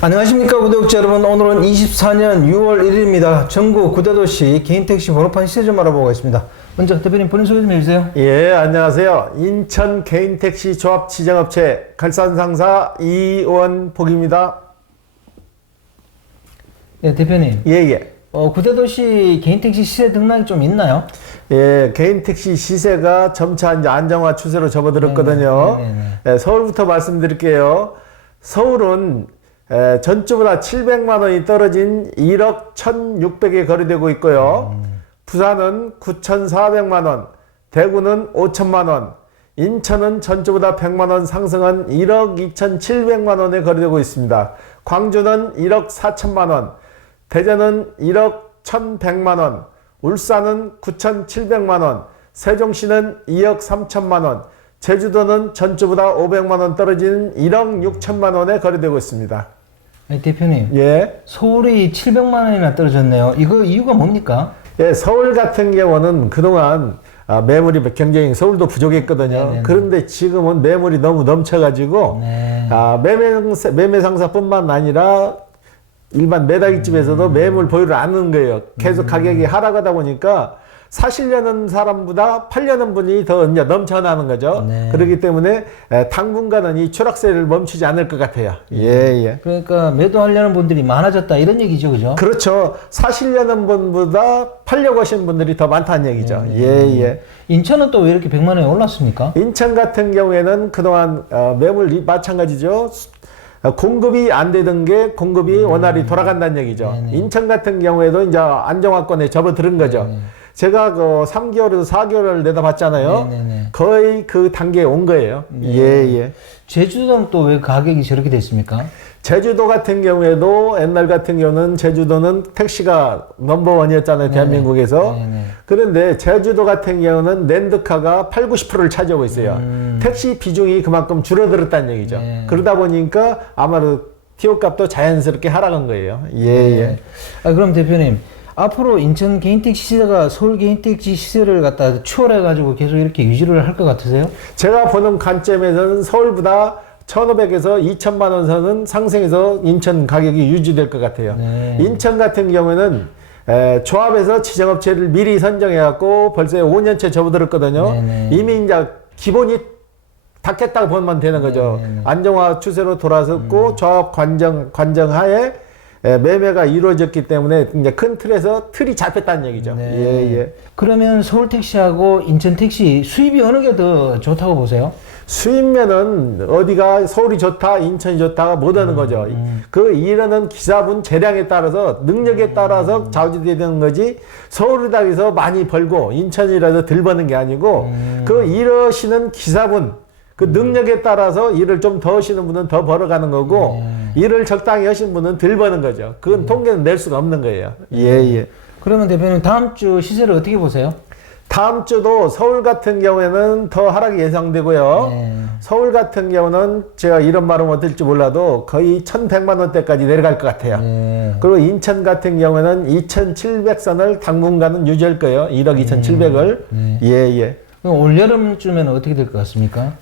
안녕하십니까 구독자 여러분. 오늘은 24년 6월 1일입니다. 전국 9대도시 개인택시 번호판 시세 좀 알아보겠습니다. 먼저 대표님 본인 소개 좀 해주세요. 예, 안녕하세요. 인천 개인택시 조합 지정업체 갈산상사 이원복입니다. 네, 대표님. 예. 9대도시 개인택시 시세 등락이 좀 있나요? 예, 개인택시 시세가 점차 이제 안정화 추세로 접어들었거든요. 예, 서울부터 말씀드릴게요. 서울은 전주보다 700만 원이 떨어진 1억 1,600에 거래되고 있고요. 부산은 9,400만 원, 대구는 5천만 원, 인천은 전주보다 100만 원 상승한 1억 2,700만 원에 거래되고 있습니다. 광주는 1억 4천만 원, 대전은 1억 1,100만 원, 울산은 9,700만 원, 세종시는 2억 3천만 원, 제주도는 전주보다 500만 원 떨어지는 1억 6천만 원에 거래되고 있습니다. 아니, 대표님. 예. 서울이 700만 원이나 떨어졌네요. 이거 이유가 뭡니까? 예, 서울 같은 경우는 그동안 매물이 굉장히 서울도 부족했거든요. 네네네. 그런데 지금은 매물이 너무 넘쳐가지고 네. 매매 상사뿐만 아니라 일반 매달기집에서도 매물 보유를 안 하는 거예요. 계속 가격이 하락하다 보니까 사시려는 사람보다 팔려는 분이 더 이제 넘쳐나는 거죠. 네. 그렇기 때문에 당분간은 이 추락세를 멈추지 않을 것 같아요. 예. 그러니까 매도하려는 분들이 많아졌다 이런 얘기죠, 그죠? 그렇죠. 사시려는 분보다 팔려고 하시는 분들이 더 많다는 얘기죠. 예. 인천은 또 왜 이렇게 100만 원이 올랐습니까? 인천 같은 경우에는 그동안 매물 마찬가지죠. 공급이 안 되던 게 공급이 원활히 돌아간다는 얘기죠. 네네. 인천 같은 경우에도 이제 안정화권에 접어들은 거죠. 네네. 제가 그 3개월에서 4개월을 내다봤잖아요. 네네네. 거의 그 단계에 온 거예요. 예. 제주도는 또 왜 가격이 저렇게 됐습니까? 제주도 같은 경우에도 옛날 같은 경우는 제주도는 택시가 넘버원이었잖아요. 대한민국에서. 네네. 그런데 제주도 같은 경우는 렌트카가 8, 90%를 차지하고 있어요. 택시 비중이 그만큼 줄어들었다는 얘기죠. 네. 그러다 보니까 아마도 티오 값도 자연스럽게 하락한 거예요. 예. 그럼 대표님, 앞으로 인천 개인택시 시세가 서울 개인택시 시세를 갖다 추월해가지고 계속 이렇게 유지를 할 것 같으세요? 제가 보는 관점에서는 서울보다 1,500에서 2천만 원 선은 상승해서 인천 가격이 유지될 것 같아요. 네. 인천 같은 경우에는 조합에서 지정업체를 미리 선정해갖고 벌써 5년째 접어들었거든요. 네네. 이미 이제 기본이 닿겠다고 보면 되는 거죠. 네네. 안정화 추세로 돌아섰고 조합 관정하에 매매가 이루어졌기 때문에 이제 큰 틀에서 틀이 잡혔다는 얘기죠. 네. 예. 그러면 서울 택시하고 인천 택시 수입이 어느 게 더 좋다고 보세요? 수입면은 어디가 서울이 좋다, 인천이 좋다가 못 하는 거죠. 그 일하는 기사분 재량에 따라서 능력에 따라서 좌우되는 거지 서울이다 해서 많이 벌고 인천이라도 덜 버는 게 아니고 그 일하시는 기사분 그 능력에 따라서 일을 좀 더 하시는 분은 더 벌어가는 거고 일을 적당히 하시는 분은 덜 버는 거죠. 그건 통계는 낼 수가 없는 거예요. 예. 그러면 대표님 다음 주 시세를 어떻게 보세요? 다음 주도 서울 같은 경우에는 더 하락이 예상되고요. 서울 같은 경우는 제가 이런 말은 어떨지 몰라도 거의 1,100만 원대까지 내려갈 것 같아요. 그리고 인천 같은 경우는 2,700선을 당분간은 유지할 거예요. 1억 2,700을. 예. 그럼 올 여름쯤에는 어떻게 될 것 같습니까?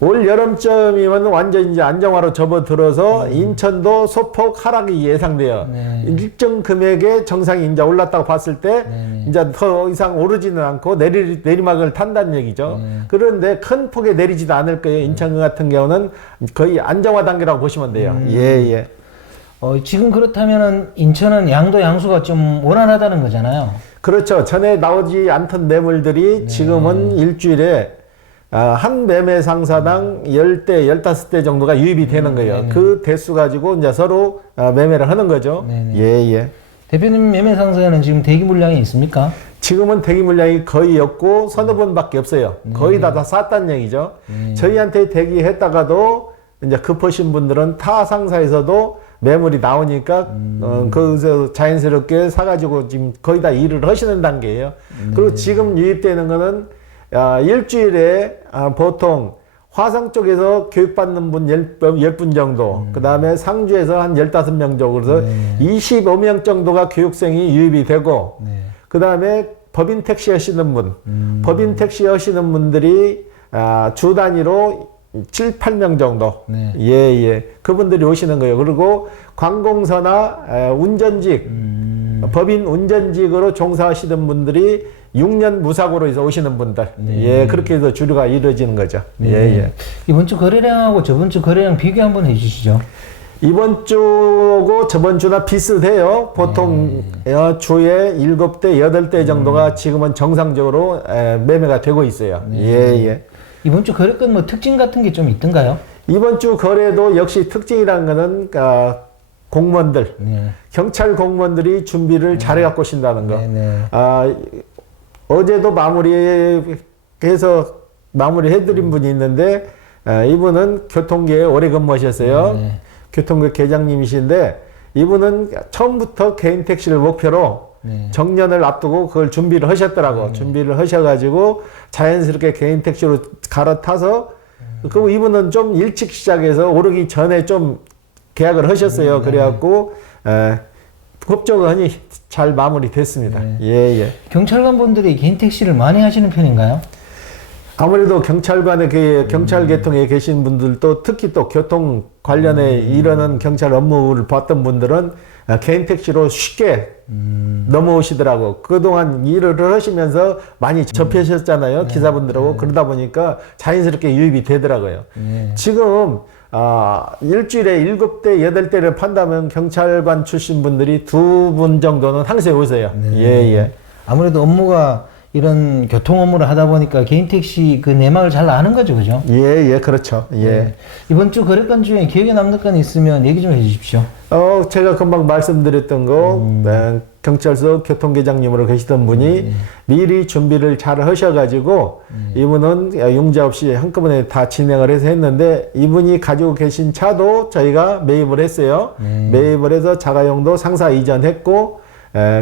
올 여름쯤이면 완전 이제 안정화로 접어들어서 인천도 소폭 하락이 예상돼요. 일정 금액의 정상이 이제 올랐다고 봤을 때 이제 더 이상 오르지는 않고 내리막을 탄다는 얘기죠. 그런데 큰 폭에 내리지도 않을 거예요. 인천 같은 경우는 거의 안정화 단계라고 보시면 돼요. 예. 지금 그렇다면은 인천은 양도 양수가 좀 원활하다는 거잖아요. 그렇죠. 전에 나오지 않던 매물들이 지금은 일주일에 한 매매 상사당 10대, 15대 정도가 유입이 되는 거예요. 그 대수 가지고 이제 서로 매매를 하는 거죠. 예. 대표님 매매 상사에는 지금 대기 물량이 있습니까? 지금은 대기 물량이 거의 없고 서너 번밖에 없어요. 거의 다 쌌다는 얘기죠. 저희한테 대기했다가도 이제 급하신 분들은 타 상사에서도 매물이 나오니까 거기서 자연스럽게 사가지고 지금 거의 다 일을 하시는 단계예요. 그리고 지금 유입되는 거는 일주일에 보통 화성 쪽에서 교육받는 분 10분 정도, 그 다음에 상주에서 한 15명 정도, 그래서 25명 정도가 교육생이 유입이 되고, 그 다음에 법인 택시 하시는 분, 법인 택시 하시는 분들이 주 단위로 7, 8명 정도. 네. 예, 예. 그분들이 오시는 거예요. 그리고 관공서나 운전직, 법인 운전직으로 종사하시던 분들이 6년 무사고로 해서 오시는 분들. 네. 예, 그렇게 해서 주류가 이루어지는 거죠. 네. 예, 예. 이번 주 거래량하고 저번 주 거래량 비교 한번 해주시죠. 이번 주고 저번 주나 비슷해요. 보통 주에 7대, 8대 정도가 지금은 정상적으로 매매가 되고 있어요. 예, 예. 이번 주 거래건 뭐 특징 같은 게 좀 있던가요? 이번 주 거래도 역시 특징이라는 거는 공무원들, 경찰 공무원들이 준비를 잘해갖고 오신다는 거. 어제도 마무리해드린 분이 있는데 이분은 교통계에 오래 근무하셨어요. 교통계 계장님이신데 이분은 처음부터 개인 택시를 목표로 정년을 앞두고 그걸 준비를 하셨더라고. 준비를 하셔가지고 자연스럽게 개인 택시로 갈아타서 그리고 이분은 좀 일찍 시작해서 오르기 전에 좀 계약을 하셨어요. 그래갖고 법적으로 잘 마무리됐습니다. 예, 예. 경찰관 분들이 개인 택시를 많이 하시는 편인가요? 아무래도 경찰관에 경찰 계통에 계신 분들도 특히 또 교통 관련해 이러는 경찰 업무를 봤던 분들은 개인 택시로 쉽게 넘어오시더라고. 그동안 일을 하시면서 많이 접하셨잖아요. 기사분들하고. 그러다 보니까 자연스럽게 유입이 되더라고요. 지금 일주일에 7대, 8대를 판다면 경찰관 출신 분들이 2분 정도는 항상 오세요. 예, 예. 아무래도 업무가 이런 교통 업무를 하다 보니까 개인 택시 그 내막을 잘 아는 거죠, 그죠? 예, 예, 그렇죠. 예. 이번 주 거래건 중에 기억에 남는 건 있으면 얘기 좀 해주십시오. 제가 금방 말씀드렸던 거, 경찰서 교통계장님으로 계시던 분이 미리 준비를 잘 하셔가지고, 이분은 융자 없이 한꺼번에 다 진행을 해서 했는데, 이분이 가지고 계신 차도 저희가 매입을 했어요. 매입을 해서 자가용도 상사 이전했고,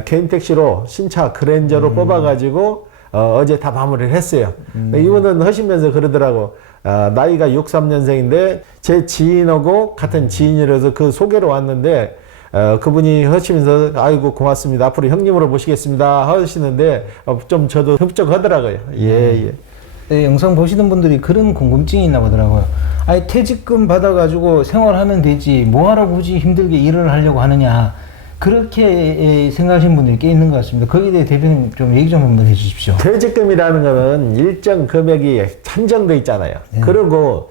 개인 택시로 신차 그랜저로 뽑아가지고 어제 다 마무리를 했어요. 이분은 하시면서 그러더라고. 나이가 63년생인데 제 지인하고 같은 지인이라서 그 소개로 왔는데 그분이 하시면서 아이고 고맙습니다. 앞으로 형님으로 모시겠습니다 하시는데 좀 저도 흡족하더라고요. 예, 예. 네, 영상 보시는 분들이 그런 궁금증이 있나 보더라고요. 아니 퇴직금 받아가지고 생활하면 되지 뭐하러 굳이 힘들게 일을 하려고 하느냐. 그렇게 생각하시는 분들이 꽤 있는 것 같습니다. 거기에 대해 대표님 좀 얘기 좀 한번 해주십시오. 퇴직금이라는 거는 일정 금액이 한정돼 있잖아요. 그리고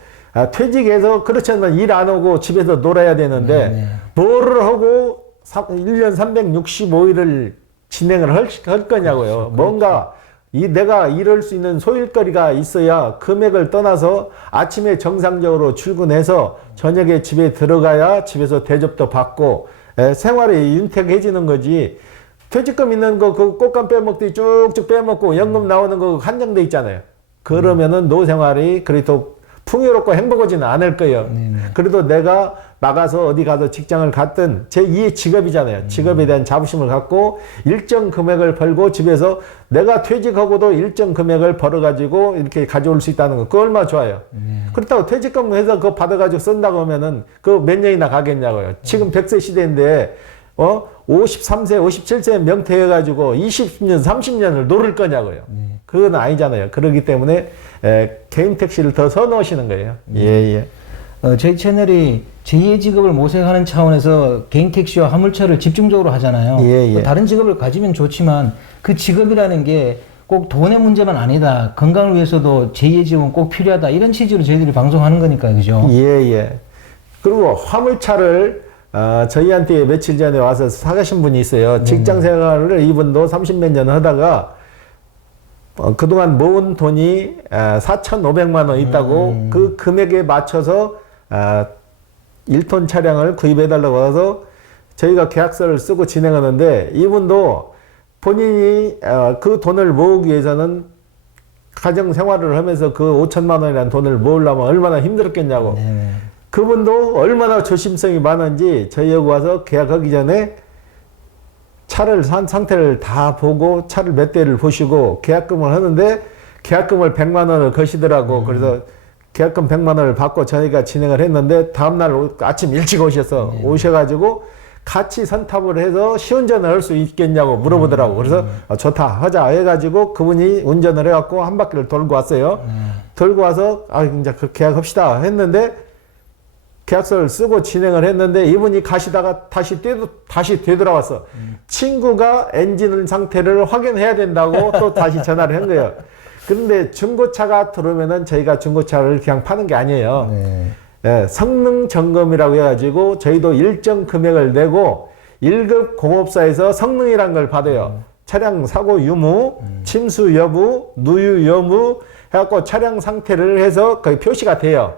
퇴직해서 그렇지만 일 안 하고 집에서 놀아야 되는데 뭐를 하고 1년 365일을 진행을 할 거냐고요. 뭔가 내가 이럴 수 있는 소일거리가 있어야 금액을 떠나서 아침에 정상적으로 출근해서 저녁에 집에 들어가야 집에서 대접도 받고 생활이 윤택해지는 거지. 퇴직금 있는 거 그 꽃감 빼먹듯이 쭉쭉 빼먹고 연금 나오는 거 한정돼 있잖아요. 그러면은 노생활이 그래도 풍요롭고 행복하지는 않을 거예요. 그래도 내가 나가서 어디 가서 직장을 갔든 제2의 직업이잖아요. 직업에 대한 자부심을 갖고 일정 금액을 벌고 집에서 내가 퇴직하고도 일정 금액을 벌어가지고 이렇게 가져올 수 있다는 거. 그거 얼마나 좋아요. 그렇다고 퇴직금 해서 그거 받아가지고 쓴다고 하면은 그거 몇 년이나 가겠냐고요. 지금 100세 시대인데 53세, 57세 명퇴해가지고 20년, 30년을 노릴 거냐고요. 그건 아니잖아요. 그렇기 때문에 개인 택시를 더 선호하시는 거예요. 예, 예. 저희 채널이 제2의 직업을 모색하는 차원에서 개인 택시와 화물차를 집중적으로 하잖아요. 예, 예. 다른 직업을 가지면 좋지만 그 직업이라는 게 꼭 돈의 문제만 아니다. 건강을 위해서도 제2의 직업은 꼭 필요하다. 이런 취지로 저희들이 방송하는 거니까, 그죠? 예, 예. 그리고 화물차를 저희한테 며칠 전에 와서 사가신 분이 있어요. 직장 생활을 이분도 30몇 년 하다가 그동안 모은 돈이 4,500만 원 있다고 그 금액에 맞춰서 1톤 차량을 구입해달라고 해서 저희가 계약서를 쓰고 진행하는데 이분도 본인이 그 돈을 모으기 위해서는 가정 생활을 하면서 그 5천만 원이라는 돈을 모으려면 얼마나 힘들었겠냐고. 그분도 얼마나 조심성이 많은지 저희하고 와서 계약하기 전에 차를 산 상태를 다 보고 차를 몇 대를 보시고 계약금을 하는데 계약금을 100만 원을 거시더라고. 그래서 계약금 100만 원을 받고 저희가 진행을 했는데 다음날 아침 일찍 오셔서 오셔가지고 같이 선탑을 해서 시운전을 할 수 있겠냐고 물어보더라고. 그래서 좋다 하자 해가지고 그분이 운전을 해갖고 한 바퀴를 돌고 왔어요. 돌고 와서 이제 그 계약합시다 했는데 계약서를 쓰고 진행을 했는데 이분이 가시다가 다시 되돌아왔어. 친구가 엔진 상태를 확인해야 된다고 또 다시 전화를 한 거예요. 그런데 중고차가 들어오면은 저희가 중고차를 그냥 파는 게 아니에요. 예, 성능 점검이라고 해가지고 저희도 일정 금액을 내고 1급 공업사에서 성능이란 걸 받아요. 차량 사고 유무, 침수 여부, 누유 여부 해갖고 차량 상태를 해서 거의 표시가 돼요.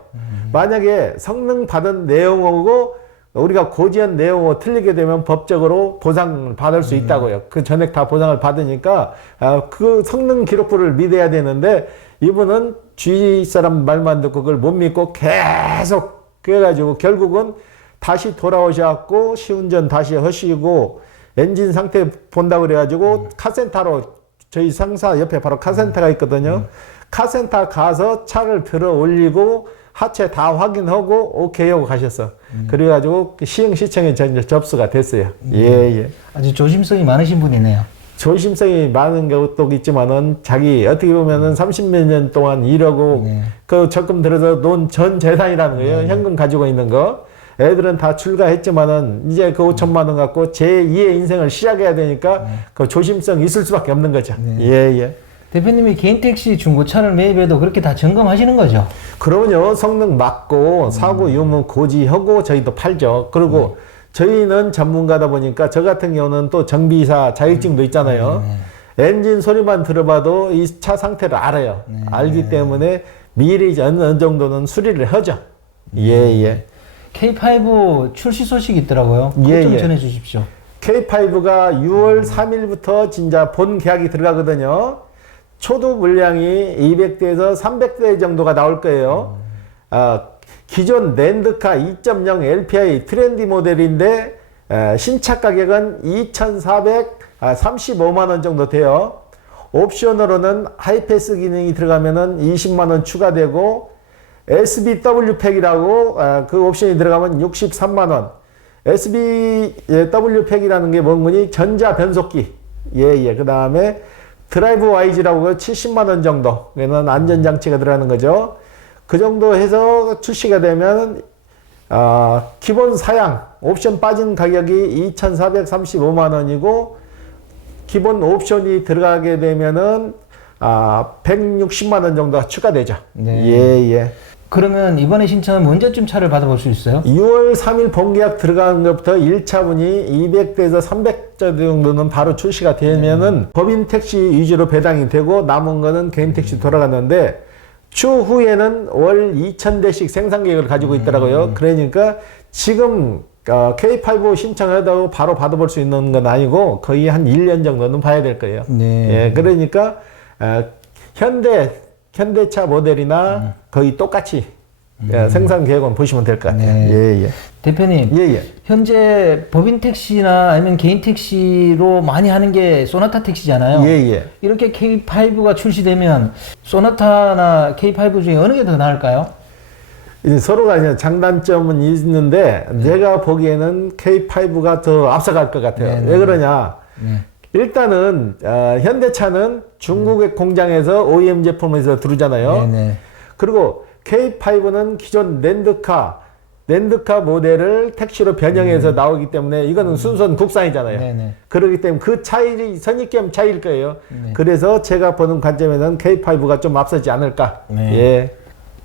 만약에 성능 받은 내용하고 우리가 고지한 내용하고 틀리게 되면 법적으로 보상을 받을 수 있다고요. 그 전액 다 보상을 받으니까 그 성능 기록부를 믿어야 되는데 이분은 주위 사람 말만 듣고 그걸 못 믿고 계속 그래가지고 결국은 다시 돌아오셔갖고 시운전 다시 하시고 엔진 상태 본다고 그래가지고 카센터로 저희 상사 옆에 바로 카센터가 있거든요. 카센터 가서 차를 들어 올리고 하체 다 확인하고 오케이 하고 가셨어. 그래가지고 시흥시청에 이제 접수가 됐어요. 예. 아주 조심성이 많으신 분이네요. 조심성이 많은 것도 있지만은 자기 어떻게 보면은 30몇 년 동안 일하고 그 적금 들어서 논 전 재산이라는 거예요. 현금 가지고 있는 거. 애들은 다 출가했지만은 이제 그 5천만 원 갖고 제2의 인생을 시작해야 되니까 그 조심성 있을 수밖에 없는 거죠. 예. 대표님이 개인 택시 중고차를 매입해도 그렇게 다 점검하시는 거죠? 그러면요, 성능 맞고 사고 유무 고지하고 저희도 팔죠. 그리고 저희는 전문가다 보니까 저 같은 경우는 또 정비사 자격증도 있잖아요. 엔진 소리만 들어봐도 이 차 상태를 알아요. 알기 때문에 미리 어느 정도는 수리를 하죠. 예. K5 출시 소식이 있더라고요. 그것 좀 전해주십시오. K5가 6월 3일부터 진짜 본 계약이 들어가거든요. 초도 물량이 200대에서 300대 정도가 나올 거예요. 기존 랜드카 2.0 LPI 트렌디 모델인데 신차 가격은 2,435만 원 정도 돼요. 옵션으로는 하이패스 기능이 들어가면은 20만 원 추가되고 SBW 팩이라고 그 옵션이 들어가면 63만 원. SBW 팩이라는 게 뭔지 전자 변속기. 그 다음에 드라이브 와이즈라고 70만 원 정도. 그는 안전장치가 들어가는 거죠. 그 정도 해서 출시가 되면 기본 사양 옵션 빠진 가격이 2,435만 원이고 기본 옵션이 들어가게 되면은 160만 원 정도가 추가되죠. 예. 그러면 이번에 신청은 언제쯤 차를 받아볼 수 있어요? 2월 3일 본계약 들어가는 것부터 1차분이 200대에서 300대 정도는 바로 출시가 되면은 법인 택시 위주로 배당이 되고 남은 거는 개인 택시 돌아가는데 추후에는 월 2,000대씩 생산 계획을 가지고 있더라고요. 그러니까 지금 K5 신청하다고 바로 받아볼 수 있는 건 아니고 거의 한 1년 정도는 봐야 될 거예요. 예, 그러니까 현대차 모델이나 거의 똑같이 생산 계획은 보시면 될 것 같아요. 대표님, 현재 법인 택시나 아니면 개인 택시로 많이 하는 게 소나타 택시잖아요. 이렇게 K5가 출시되면 소나타나 K5 중에 어느 게 더 나을까요? 이제 서로가 이제 장단점은 있는데 내가 보기에는 K5가 더 앞서갈 것 같아요. 왜 그러냐? 일단은 현대차는 중국의 공장에서 OEM 제품에서 들어오잖아요. 그리고 K5는 기존 랜드카 모델을 택시로 변형해서 나오기 때문에 이거는 순수한 국산이잖아요. 그렇기 때문에 그 차이 선입견 차이일 거예요. 그래서 제가 보는 관점에는 K5가 좀 앞서지 않을까.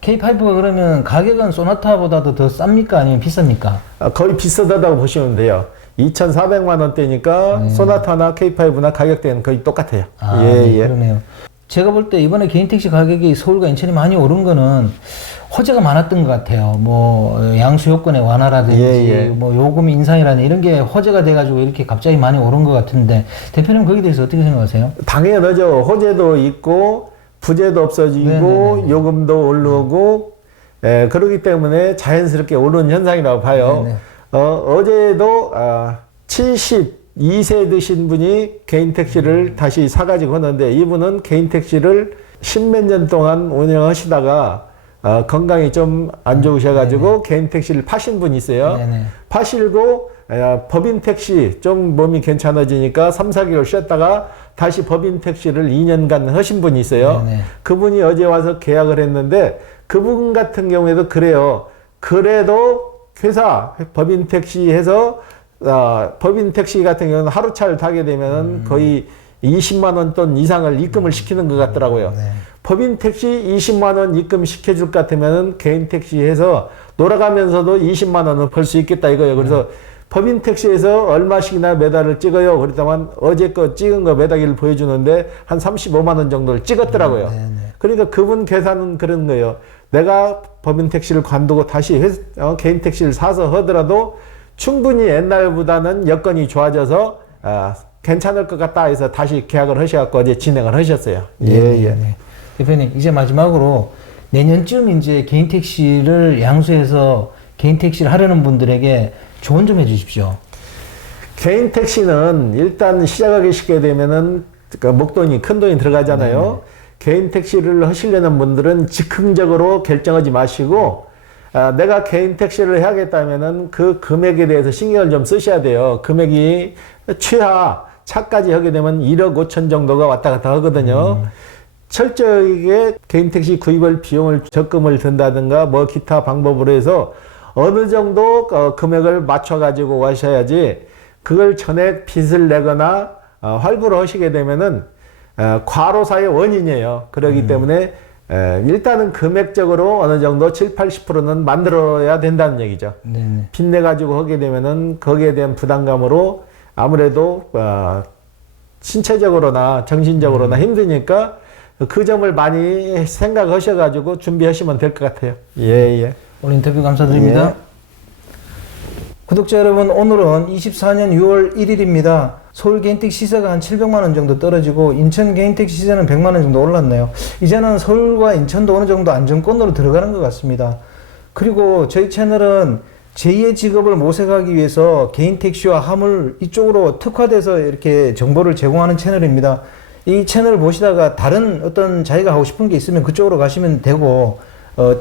K5가 그러면 가격은 소나타보다도 더 쌉니까? 아니면 비쌉니까? 거의 비슷하다고 보시면 돼요. 2,400만 원대니까 소나타나 K5나 가격대는 거의 똑같아요. 그러네요. 제가 볼 때 이번에 개인 택시 가격이 서울과 인천이 많이 오른 거는 호재가 많았던 것 같아요. 뭐 양수 요건의 완화라든지 뭐 요금 인상이라든지 이런 게 호재가 돼가지고 이렇게 갑자기 많이 오른 것 같은데 대표님 거기에 대해서 어떻게 생각하세요? 당연하죠. 호재도 있고 부재도 없어지고 요금도 오르고 그러기 때문에 자연스럽게 오르는 현상이라고 봐요. 어제도 72세 드신 분이 개인 택시를 다시 사가지고 하는데 이분은 개인 택시를 10몇 년 동안 운영하시다가 건강이 좀 안 좋으셔가지고 개인 택시를 파신 분이 있어요. 파시고 법인 택시 좀 몸이 괜찮아지니까 3, 4개월 쉬었다가 다시 법인 택시를 2년간 하신 분이 있어요. 네네. 그분이 어제 와서 계약을 했는데 그분 같은 경우에도 그래요. 그래도 회사 법인 택시 해서 법인 택시 같은 경우는 하루차를 타게 되면 거의 20만 원 돈 이상을 입금을 시키는 것 같더라고요. 네. 법인 택시 20만 원 입금 시켜줄 것 같으면 개인 택시 해서 돌아가면서도 20만 원을 벌 수 있겠다 이거예요. 그래서 법인 택시에서 얼마씩이나 메달을 찍어요. 그렇다면 어제 거 찍은 거 메달을 보여주는데 한 35만 원 정도를 찍었더라고요. 그러니까 그분 계산은 그런 거예요. 내가 법인 택시를 관두고 다시 개인 택시를 사서 하더라도 충분히 옛날보다는 여건이 좋아져서 괜찮을 것 같다 해서 다시 계약을 하셔갖고 어제 진행을 하셨어요. 예. 대표님, 이제 마지막으로 내년쯤 이제 개인 택시를 양수해서 개인 택시를 하려는 분들에게 조언 좀 해주십시오. 개인 택시는 일단 시작하기 쉽게 되면은 목돈이 큰 돈이 들어가잖아요. 개인 택시를 하시려는 분들은 즉흥적으로 결정하지 마시고 내가 개인 택시를 해야겠다면은 그 금액에 대해서 신경을 좀 쓰셔야 돼요. 금액이 최하 차까지 하게 되면 1억 5천 정도가 왔다 갔다 하거든요. 철저하게 개인 택시 구입할 비용을 적금을 든다든가 뭐 기타 방법으로 해서 어느 정도 금액을 맞춰 가지고 가셔야지 그걸 전액 빚을 내거나 활부로 하시게 되면은 과로사의 원인이에요. 그렇기 때문에 일단은 금액적으로 어느 정도 7, 80%는 만들어야 된다는 얘기죠. 네네. 빚내 가지고 하게 되면은 거기에 대한 부담감으로 아무래도 신체적으로나 정신적으로나 힘드니까 그 점을 많이 생각하셔 가지고 준비하시면 될 것 같아요. 예. 오늘 인터뷰 감사드립니다. 예. 구독자 여러분, 오늘은 24년 6월 1일입니다. 서울 개인택시 시세가 한 700만 원 정도 떨어지고 인천 개인택시 시세는 100만 원 정도 올랐네요. 이제는 서울과 인천도 어느 정도 안정권으로 들어가는 것 같습니다. 그리고 저희 채널은 제2의 직업을 모색하기 위해서 개인택시와 화물 이쪽으로 특화돼서 이렇게 정보를 제공하는 채널입니다. 이 채널을 보시다가 다른 어떤 자기가 하고 싶은 게 있으면 그쪽으로 가시면 되고,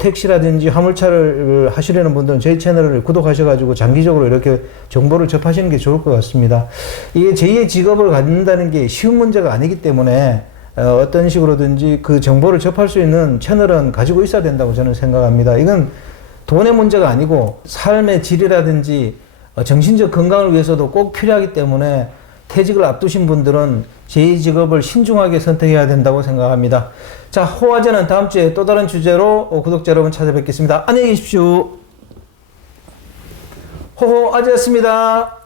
택시라든지 화물차를 하시려는 분들은 저희 채널을 구독하셔가지고 장기적으로 이렇게 정보를 접하시는 게 좋을 것 같습니다. 이게 제2의 직업을 갖는다는 게 쉬운 문제가 아니기 때문에 어떤 식으로든지 그 정보를 접할 수 있는 채널은 가지고 있어야 된다고 저는 생각합니다. 이건 돈의 문제가 아니고 삶의 질이라든지 정신적 건강을 위해서도 꼭 필요하기 때문에 퇴직을 앞두신 분들은 제2 직업을 신중하게 선택해야 된다고 생각합니다. 자, 호화제는 다음 주에 또 다른 주제로 구독자 여러분 찾아뵙겠습니다. 안녕히 계십시오. 호호아제였습니다.